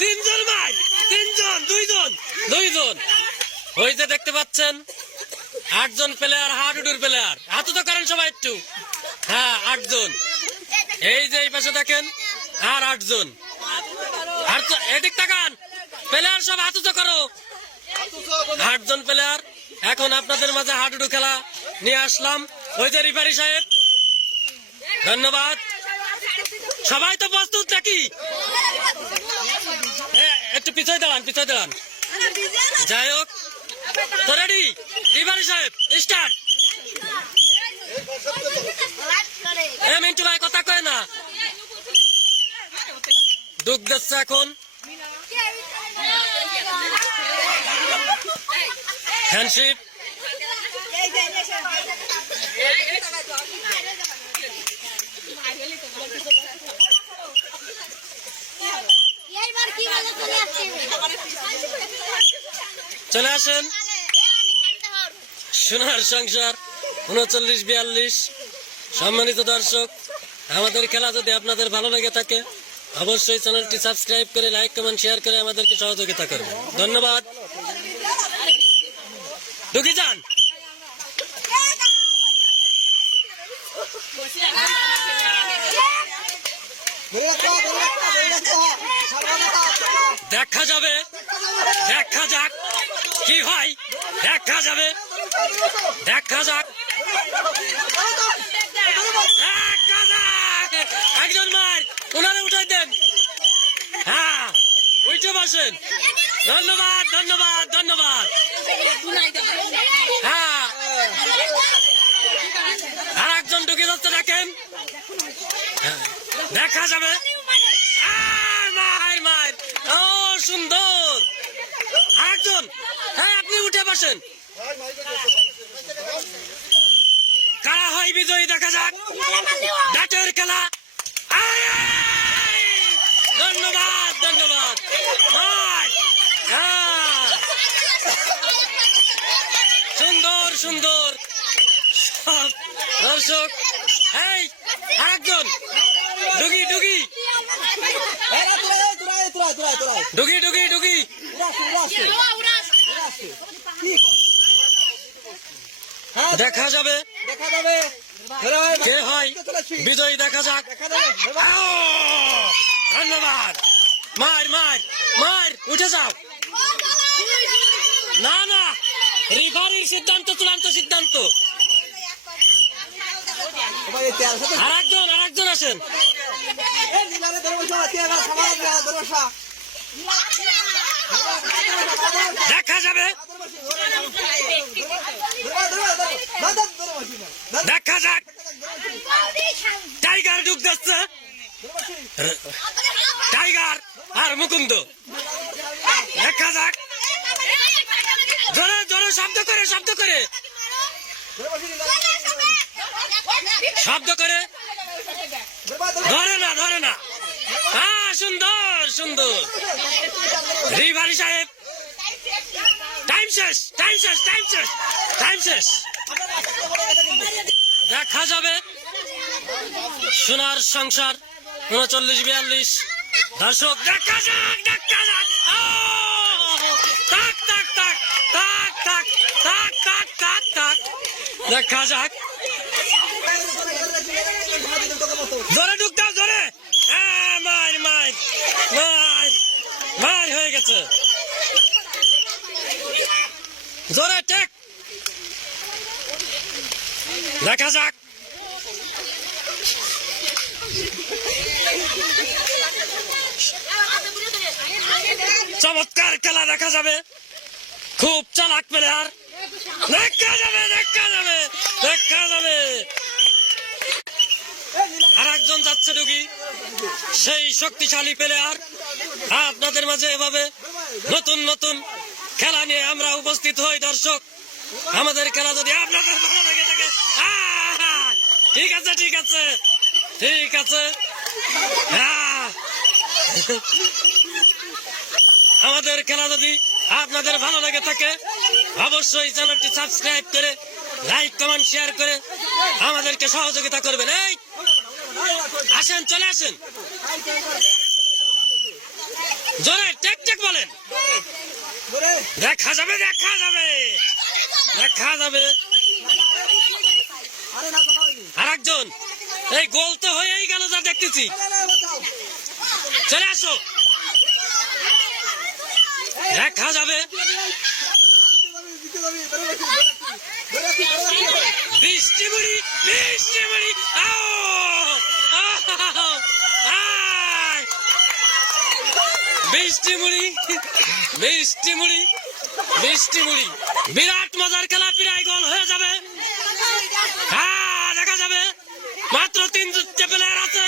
তিনজন ভাই, তিনজন, দুইজন। ওই যে দেখতে পাচ্ছেন 8 জন প্লেয়ার, হাডুডুর প্লেয়ার। হাত তো করেন সবাই একটু। হ্যাঁ, 8 জন। এই যে এই পাশে দেখেন আর 8 জন। আর এদিক তাকান, প্লেয়ার সব হাত তো করো। 8 জন প্লেয়ার। এখন আপনাদের মাঝে হাডুডু খেলা নিয়ে আসলাম। ওই যে রিফারি সাহেব, ধন্যবাদ। সবাই তো প্রস্তুত নাকি? একটু পিছয় দাঁড়ান। যাই হোক, তো রেডি? রিফারি সাহেব স্টার্ট। মিন্টু ভাই কথা কয় না, দুঃখ দিচ্ছে এখন। হ্যান্ডশিপ। চলে আসেন। সোনার সংসার 39-42। সম্মানিত দর্শক, আমাদের খেলা যদি আপনাদের ভালো লেগে থাকে অবশ্যই চ্যানেলটি সাবস্ক্রাইব করে লাইক কমেন্ট শেয়ার করে আমাদেরকে সহযোগিতা করবেন। ধন্যবাদ। ঢুকি যান। দেখা যাবে, দেখা যাক কি হয়, দেখা যাবে, দেখা যাক। একজন মার, ওনারে উঠাই দেন। হ্যাঁ, উঠে বসেন। ধন্যবাদ। হ্যাঁ, আর একজন ঢুকে যাচ্ছে, দেখেন। দেখা যাবে। মার, ও সুন্দর। একজন, হ্যাঁ আপনি উঠে বসেন। কারা হয় বিজয়ী দেখা যাক। ব্যাটের খেলা। ধন্যবাদ। সুন্দর দর্শক। এই আরেকজন ডুগি। দেখা যাবে কে হয় বিজয়ী, দেখা যাক। ধন্যবাদ। মার, উঠে যাও। না, রিফারির সিদ্ধান্ত, চূড়ান্ত সিদ্ধান্ত। আরেকজন আসেন। দেখা যাবে, দেখা যাক। টাইগার ঢুক যাচ্ছে, টাইগার আর মুকুন্দ। দেখা যাক। জোরে শব্দ করে। ধরে না। হ্যাঁ, সুন্দর। রিফারি সাহেব, টাইম শেষ। দেখা যাবে সোনার সংসার 39-42। দর্শক দেখা যাক। দেখা যাক। জোরে ঢুক দাও, জোরে। মার হয়ে গেছে। জোরে টেক। দেখা যাক। চমৎকার খেলা দেখা যাবে। খুব চালাক প্লেয়ার। দেখা যাবে। আর একজন যাচ্ছে ডুগি, সেই শক্তিশালী প্লেয়ার। আপনাদের মাঝে এভাবে নতুন খেলা নিয়ে আমরা উপস্থিত হই। দর্শক, আমাদের খেলা যদি আপনাদের ভালো লেগে থাকে, ঠিক আছে। আমাদের খেলা যদি আপনাদের ভালো লেগে থাকে অবশ্যই চ্যানেলটি সাবস্ক্রাইব করে লাইক কমেন্ট শেয়ার করে আমাদেরকে সহযোগিতা করবেন। এই আসেন, চলে আসেন। জোরে টেক টেক বলেন। দেখা যাবে দেখা যাবে দেখা যাবে। আর একজন এই গোল তো হয়েই গেল যা দেখতেছি। চলে আসো দেখা যাবে। বৃষ্টি মুড়ি বৃষ্টি মুড়ি বৃষ্টি মুড়ি বৃষ্টি মুড়ি বৃষ্টি মুড়ি। বিরাট মজার খেলা, প্রায় গোল হয়ে যাবে। হ্যাঁ দেখা যাবে। মাত্র 3টা প্লেয়ার আছে।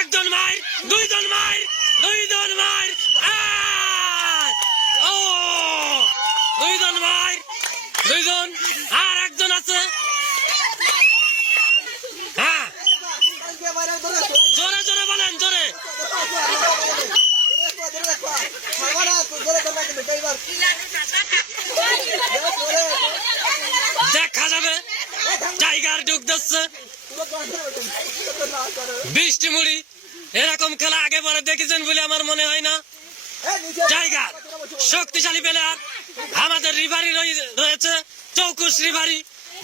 একজন মার, দুইজন মার, দুইজন মার, ও দুইজন মার, দুইজন। আর একজন আছে। হ্যাঁ জোরে জোরে বলেন, জোরে। দেখা যাবে টাইগার ঢুক দিচ্ছে। বৃষ্টি মুড়ি এরকম খেলা আগে পরে দেখেছেন বলে আমার মনে হয় না। টাইগার শক্তিশালী প্লেয়ার। আমাদের রিভারি রয়েছে, চৌকুশ রিভারি,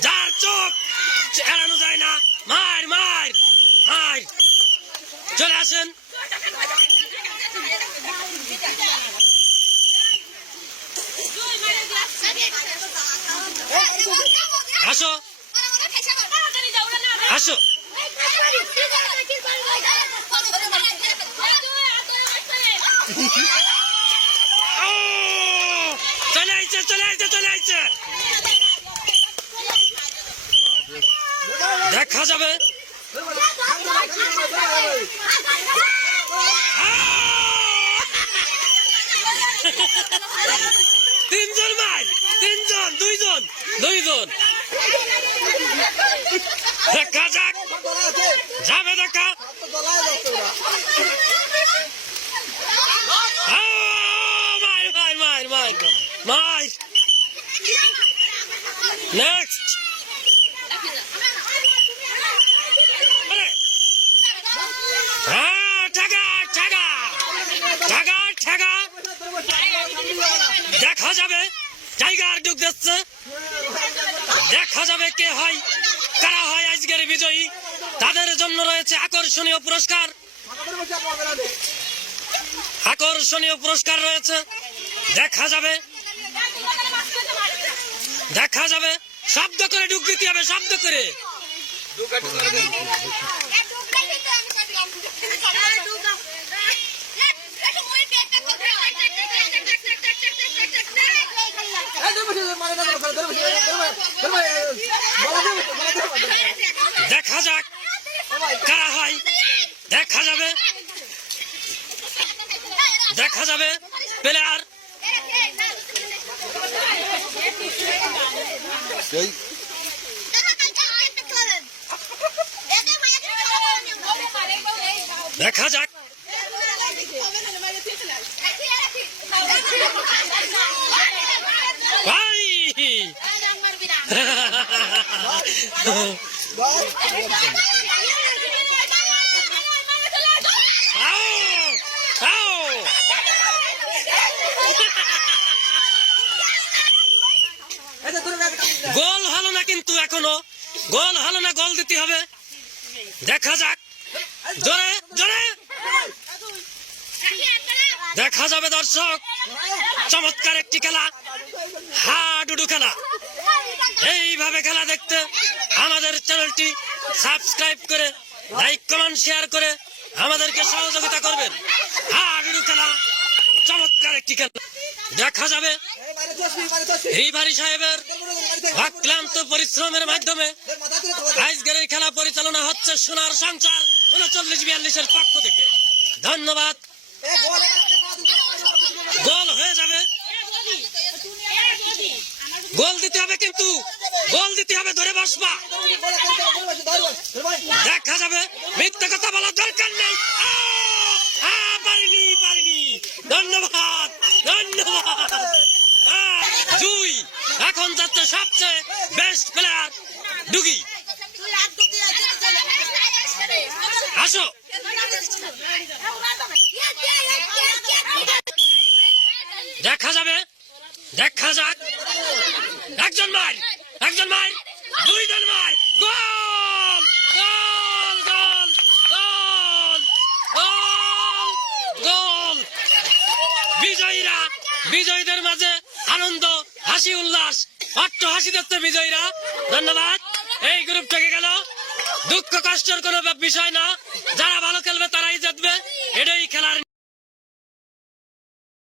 যার চোখ এড়ানো যায় না। মার মার মার। চলে আসেন। আসো আসো। চলে আইছে চলে আইছে চলে আইছে। দেখা যাবে। তিনজন মার, তিনজন, দুইজন, দুইজন। দেখা যাক যাবে দেখা। মার মার মার মার মার। নেক্সট। দেখা যাবে টাইগার ঢুক যাচ্ছে। দেখা যাবে কে হয়, কারা হয় আজকের বিজয়ী। তাদের জন্য রয়েছে আকর্ষণীয় পুরস্কার। আকর্ষণীয় পুরস্কার রয়েছে। দেখা যাবে দেখা যাবে। শব্দ করে ঢুক দিতে হবে, শব্দ করে। দেখা যাক কারা হয়। দেখা যাবে দেখা যাবে প্লেয়ার। দেখা যাক। ভাই গোল হলো না, কিন্তু এখনো গোল হলো না, গোল দিতে হবে। দেখা যাক জোরে জোরে। দেখা যাবে দর্শক, চমৎকার একটি খেলা, হাডুডু খেলা। এইভাবে খেলা দেখতে আমাদের চ্যানেলটি সাবস্ক্রাইব করে লাইক কমেন্ট শেয়ার করে আমাদেরকে সহযোগিতা করবেন। হাডুডু খেলা, চমৎকার একটি খেলা। দেখা যাবে রিভারি সাহেবের অক্লান্ত পরিশ্রমের মাধ্যমে আজকের এই খেলা পরিচালনা হচ্ছে সোনার সংসার 39-42-এর পক্ষ থেকে। ধন্যবাদ। গোল হয়ে যাবে, গোল দিতে হবে, কিন্তু গোল দিতে হবে, ধরে বসবা। দেখা যাবে, মিথ্যে কথা বলার দরকার নেই। পারিনি পারিনি। ধন্যবাদ ধন্যবাদ। জুই এখন যাচ্ছে সবচেয়ে বেস্ট প্লেয়ার ডুগি। আসো দেখা যাক। একজন মার, একজন মার, দুইজন মার, গোল গোল গোল গোল গোল গোল। বিজয়ীরা, বিজয়ীদের মাঝে আনন্দ, হাসি উল্লাস, অট্ট হাসি দিচ্ছে বিজয়ীরা। ধন্যবাদ। এই গ্রুপ থেকে গেল, দুঃখ কষ্টের কোনো বিষয় না, যারা ভালো খেলবে